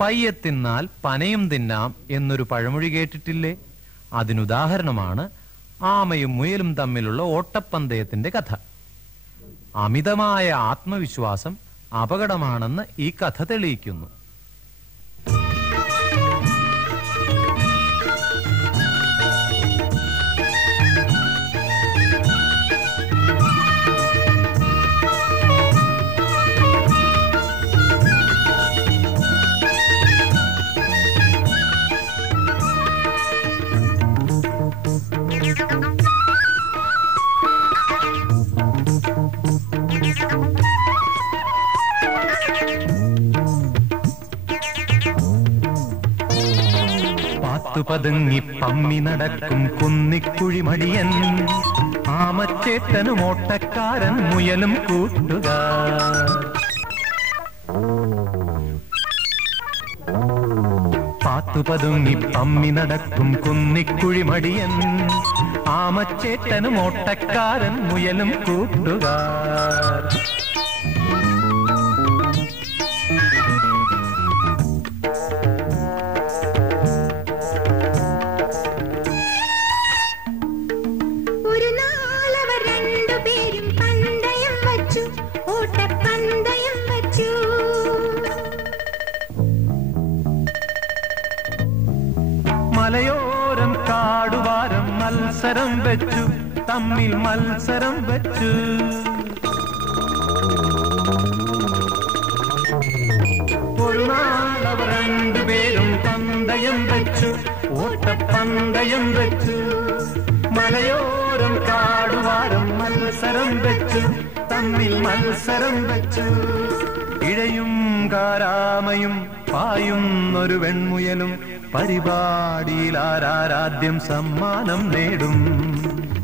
പയ്യെ തിന്നാൽ പനയും തിന്നാം എന്നൊരു പഴമൊഴി കേട്ടിട്ടില്ലേ? അതിനുദാഹരണമാണ് ആമയും മുയലും തമ്മിലുള്ള ഓട്ടപ്പന്തയത്തിന്റെ കഥ. അമിതമായ ആത്മവിശ്വാസം അപകടമാണെന്ന് ഈ കഥ തെളിയിക്കുന്നു. പതുങ്ങി പമ്മി നടക്കും കുന്നിക്കുഴിമടിയൻ, ആമച്ചേട്ടനും ഓട്ടക്കാരൻ മുയലും കൂട്ടുകാർ. പാത്തുപതുങ്ങി പമ്മി നടക്കും കുന്നിക്കുഴിമടിയൻ, ആമച്ചേട്ടനും ഓട്ടക്കാരൻ മുയലും കൂട്ടുകാർ. മലയോരം കാടുവാരം മത്സരം വെച്ചു, തമ്മിൽ മത്സരം വെച്ചു. ഒരു നാളവർ രണ്ടുപേരും പന്തയം വെച്ചു, ഓട്ടപ്പന്തയം വെച്ചു. മലയോരം കാടുവാരം മത്സരം വെച്ചു, തമ്മിൽ മത്സരം വെച്ചു. ഇഴയും കാരാമയും പായുന്നൊരു വെൺമുയലും പരിപാടിയിൽ ആരാരാദ്യം സമ്മാനം നേടും.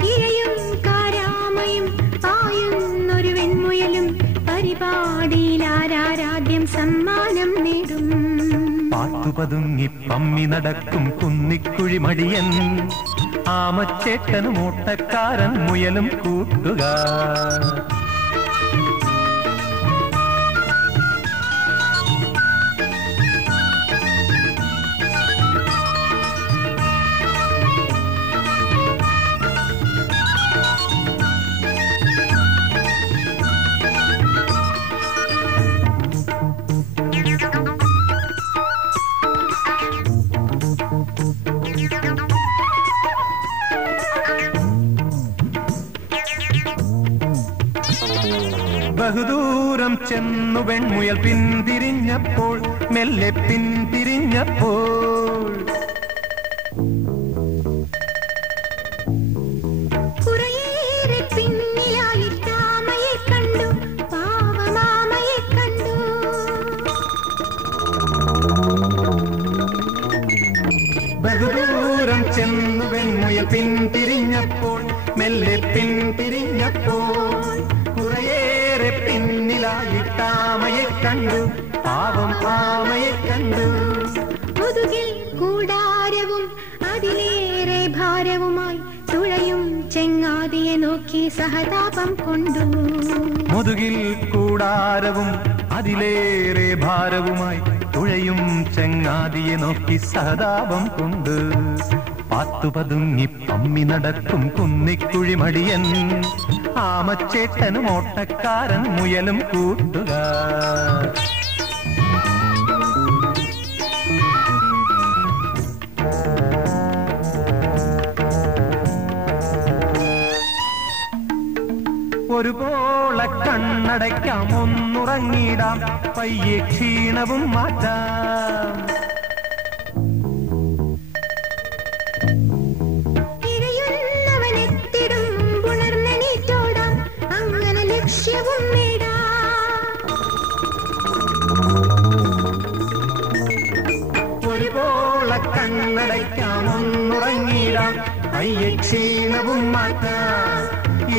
ഇഴയും കാരാമയും പായുന്നൊരു വെൺമുയലും പരിപാടിയിൽ ആരാരാദ്യം സമ്മാനം നേടും. പാത്തുപതുങ്ങി പമ്മി നടക്കും കുന്നിക്കുഴിമടിയൻ, ആമച്ചേട്ടനും ഓട്ടക്കാരൻ മുയലും കൂട്ടുകാർ. ബഹുദൂരം ചെന്നു വെൺമുയൽ പിന്തിരിഞ്ഞപ്പോൾ, മെല്ലെ പിന്തിരിഞ്ഞപ്പോൾ കുറേയേറെ പിന്നിലായിട്ട് ആമയെ കണ്ടു, പാവമാമയെ കണ്ടു. ബഹുദൂരം ചെന്നു വെൺമുയൽ പിന്തിരിഞ്ഞപ്പോൾ, മെല്ലെ പിന്തിരിഞ്ഞപ്പോൾ കുറേയേറെ പിന്നിലായിട്ടാമയെ കണ്ടു, പാവം ആമയെ കണ്ടു. മുതുകിൽ കൂടാരവും അതിലേറെ ഭാരവുമായി തുഴയും ചെങ്ങാതിയെ നോക്കി സഹതാപം കൊണ്ടു. മുതുകിൽ കൂടാരവും അതിലേറെ ഭാരവുമായി തുഴയും ചെങ്ങാതിയെ നോക്കി സഹതാപം കൊണ്ട്. പാത്തുപതുങ്ങി പമ്മി നടക്കും കുന്നിക്കുഴിമടിയൻ, ആമച്ചേട്ടനും ഓട്ടക്കാരൻ മുയലും കൂട്ടുകാർ. ഒരുപോലെ കണ്ണടയ്ക്കാം, ഒന്നുറങ്ങിടാം, പയ്യെ ക്ഷീണവും മാറ്റാം. അങ്ങനെ ലക്ഷ്യവും നേടാം. ഒരുപോലെ കണ്ണടയ്ക്കാം, ഒന്നുറങ്ങിടാം, പയ്യെ ക്ഷീണവും മാറ്റാം.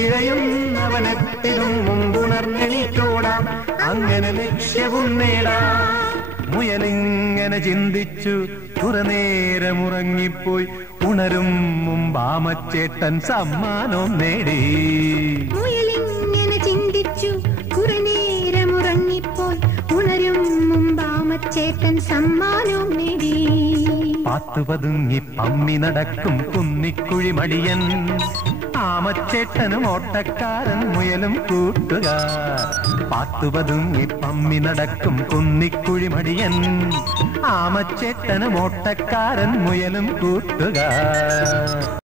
ഇഴയുന്നവനെത്തിലും മുമ്പുണർന്നെണീറ്റോടാം, അങ്ങനെ ലക്ഷ്യവും നേടാം. മുയലിങ്ങനെ ചിന്തിച്ചു കുറനേരമുറങ്ങിപ്പോയി, ഉണരും മുമ്പാമച്ചേട്ടൻ സമ്മാനം നേടി. മുയലിങ്ങനെ ചിന്തിച്ചു കുറനേരമുറങ്ങിപ്പോയി, ഉണരും മുമ്പാമച്ചേട്ടൻ ആമച്ചേട്ടൻ സമ്മാനവും നേടി. പാത്തുപതുങ്ങി പമ്മി നടക്കും കുന്നിക്കുഴി മടിയൻ, ആമച്ചേട്ടനും ഓട്ടക്കാരൻ മുയലും കൂട്ടുകാർ. പാത്തുപതുങ്ങി പമ്മി നടക്കും കുന്നിക്കുഴി മടിയൻ, ആമച്ചേട്ടനും ഓട്ടക്കാരൻ മുയലും കൂട്ടുകാർ.